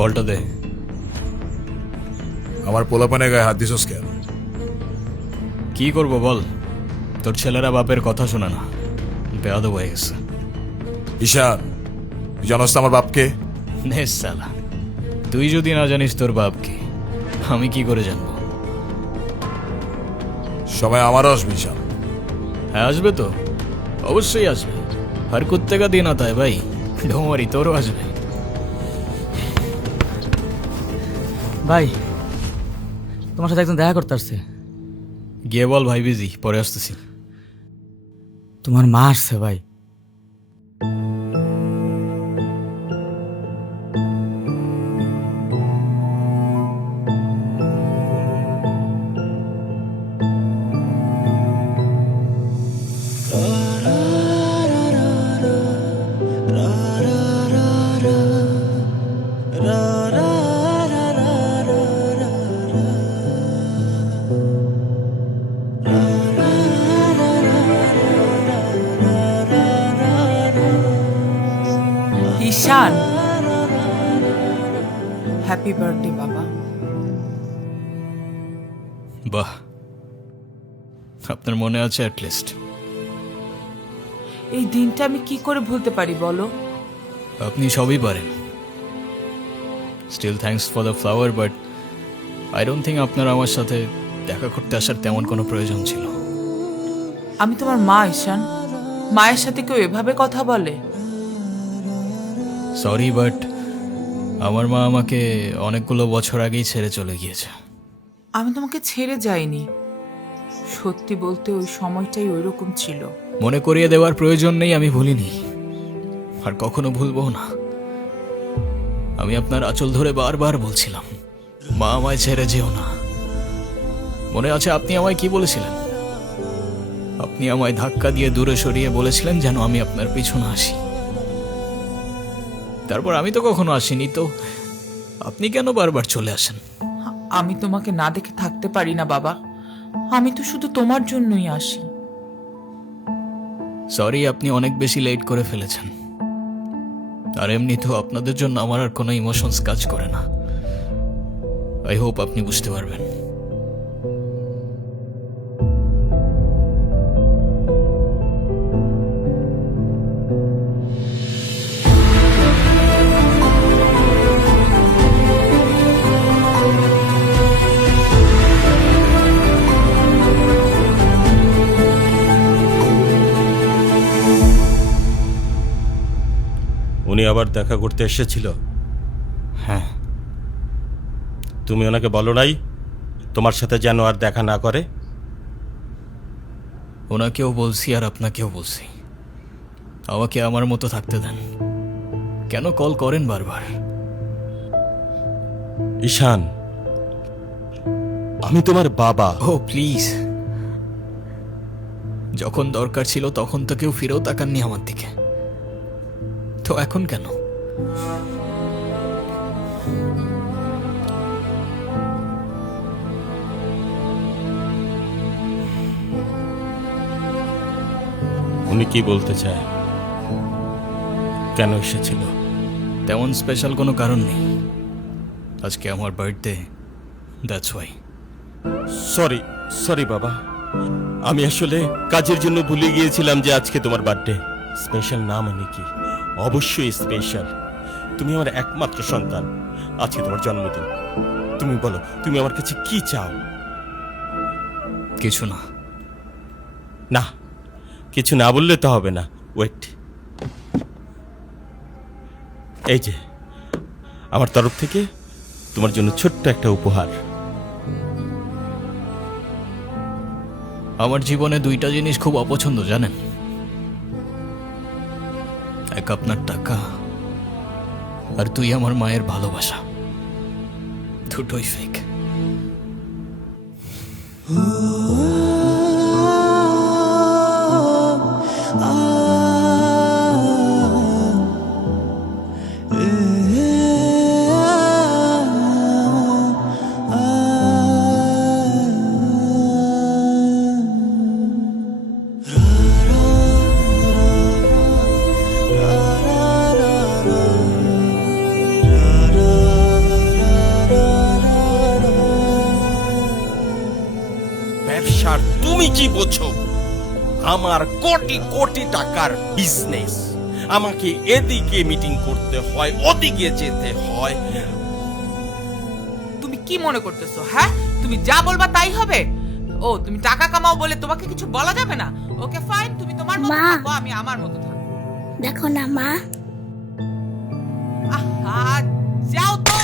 বলটা দে। আমার পোলাপানে গায়ে হাত দিছস কেন? কি করবো বল, তোর ছেলেরা বাপের কথা শোনে না, বেয়াদব হয়ে গেছে। ঈশান, তুই জানোস তো আমার বাপকে? নে সালা, তুই যদি না জানিস তোর বাপকে, আমি কি করে জানবো? সময় আমারও আসবে ঈশান। হ্যাঁ আসবে তো, অবশ্যই আসবে। হর কুত্তে কা দিন আতা হ্যায় ভাই, ঢোমারি তোরও আসবে। ভাই, তোমার সাথে একজন দেখা করতে আসছে। গিয়ে বল ভাই বিজি, পরে আসতেছি। তোমার মা আসছে ভাই। ঈশান, হ্যাপি বার্থডে বাবা। বাহ, আপনার মনে আছে অ্যাটলিস্ট। এই দিনটা আমি কি করে ভুলতে পারি বলো? আপনি সবই পারেন। Still thanks for the flower, but I don't think আপনার আমার সাথে দেখা করতে আসার তেমন কোনো প্রয়োজন ছিল। আমি তোমার মা ঈশান, মায়ের সাথে কেউ এভাবে কথা বলে? সরি, বাট আমার মা আমাকে অনেকগুলো বছর আগেই ছেড়ে চলে গিয়েছে। আমি তোমাকে ছেড়ে যাইনি, সত্যি বলতে ওই সময়টাই ওইরকম ছিল। মনে করিয়ে দেওয়ার প্রয়োজন নেই, আমি ভুলিনি আর কখনো ভুলবো না। আমি আপনার আঁচল ধরে বারবার বলছিলাম, মা আমায় ছেড়ে যেও না। মনে আছে আপনি আমায় কি বলেছিলেন? আপনি আমায় ধাক্কা দিয়ে দূরে সরিয়ে বলেছিলেন যেন আমি আপনার পিছনে আসি। তারপর আমি তো কখনো আসিনি, তো আপনি কেন বারবার চলে আসেন? আমি তোমাকে না দেখে থাকতে পারি না বাবা, আমি তো শুধু তোমার জন্যই আসি। সরি, আপনি অনেক বেশি লেট করে ফেলেছেন। আর এমনিতেও আপনাদের জন্য আমার আর কোনো ইমোশনস কাজ করে না। আই হোপ আপনি বুঝতে পারবেন। উনি আবার দেখা করতে এসেছিল? হ্যাঁ। তুমি ওনাকে বলো নাই তোমার সাথে যেন আর দেখা না করে? ওনাকেও বলছি আর আপনাকেও বলছি, আমাকে আমার মতো থাকতে দেন। কেন কল করেন বারবার? ঈশান, আমি তোমার বাবা। ও প্লিজ, যখন দরকার ছিল তখন তো কেউ ফিরেও তাকাননি আমার দিকে, তো এখন কেন? উনি কি বলতে চায়? কেন এসেছিল? তেমন স্পেশাল কোনো কারণ নেই, আজকে আমার birthday, that's why. Sorry sorry বাবা, আমি আসলে কাজের জন্য ভুলে গিয়েছিলাম যে আজকে তোমার বার্থডে। স্পেশাল না মানে কি? অবশ্যই স্পেশাল। তুমি আমার একমাত্র সন্তান, আজকে তোমার জন্মদিন। তুমি বলো, তুমি আমার কাছে কি চাও? কিছু না। না, কিছু না বললে তো হবে না। ওয়েট, এই যে আমার তরফ থেকে তোমার জন্য ছোট্ট একটা উপহার। আমার জীবনে দুইটা জিনিস খুব অপছন্দ জানেন, এক আপনার টাকা আর তুই আমার মায়ের ভালোবাসা, দুটোই ফেক। ঈশার তুমি কি বোঝো? আমার কোটি কোটি টাকার বিজনেস, আমাকে এদিকে মিটিং করতে হয়, ওদিকে যেতে হয়। তুমি কি মনে করতেছো? হ্যাঁ, তুমি যা বলবা তাই হবে? ও, তুমি টাকা কামাও বলে তোমাকে কিছু বলা যাবে না? ওকে ফাইন, তুমি তোমার মতো মা। থাকো, আমি আমার মতো থাকবো। দেখো না মা, আহা, যাও তো।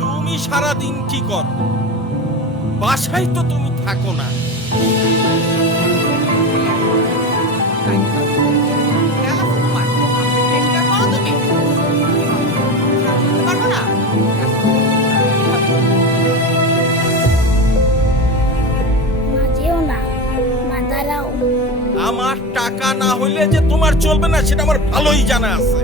তুমি সারাদিন কি করো? বাসায় তো তুমি থাকো না। গেল তোমার। আমাকে টেক্সটার করো তুমি। বলতে পারবো না? মা যেও না, মা দাঁড়াও। আমার টাকা না হইলে যে তোমার চলবে না সেটা আমার ভালোই জানা আছে।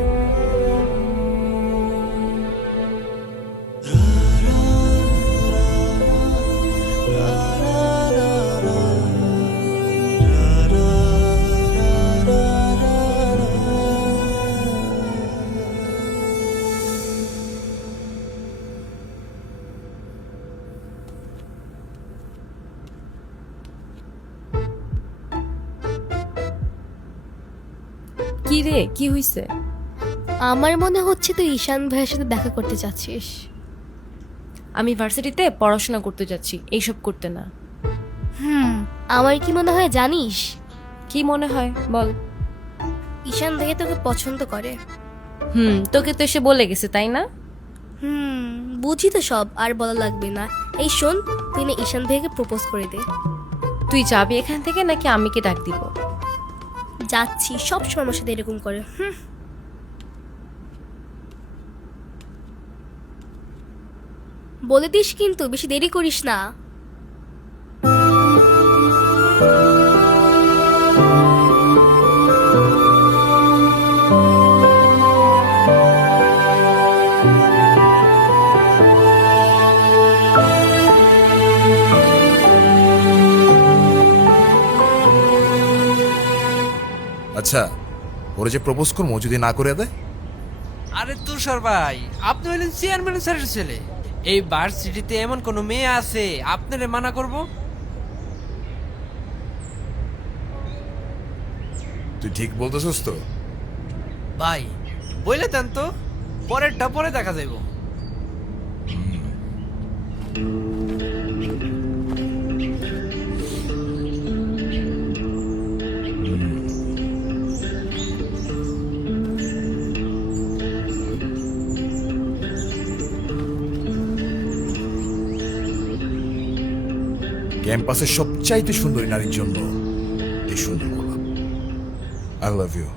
কি রে, কি হইছে? আমার মনে হচ্ছে তুই ঈশান ভাইয়ের সাথে দেখা করতে চাচ্ছিস। আমি ভার্সিটিতে পড়াশোনা করতে যাচ্ছি, এইসব করতে না। আমার কি মনে হয় জানিস, কি মনে হয় বল? ঈশান ভাইয়া তোকে পছন্দ করে। তোকে তো এসে বলে গেছে তাই না? বুঝি তো সব, আর বলা লাগবে না। এই শোন, তুই না ঈশান ভাইয়াকে প্রপোজ করে দে। তুই যাবি এখান থেকে নাকি আমি কি ডাক দিব? যাচ্ছি, সব সময় আমার সাথে এরকম করে। বলে দিস কিন্তু, বেশি দেরি করিস না। আচ্ছা, ওরা যে প্রপোজ করবো যদি না করে দেয়? আরে তুষার ভাই, আপনি হলেন চেয়ারম্যান স্যারের ছেলে। এই ভার্সিটিতে এমন কোন মেয়ে আছে আপনারে মানা করব? তুই ঠিক বলতেছিস তো? ভাই বলে দেন তো, পরেরটা পরে দেখা যাইব। ক্যাম্পাসের সবচাইতে সুন্দরী নারীর জন্য এই সুন্দর গোলাপ। I love you.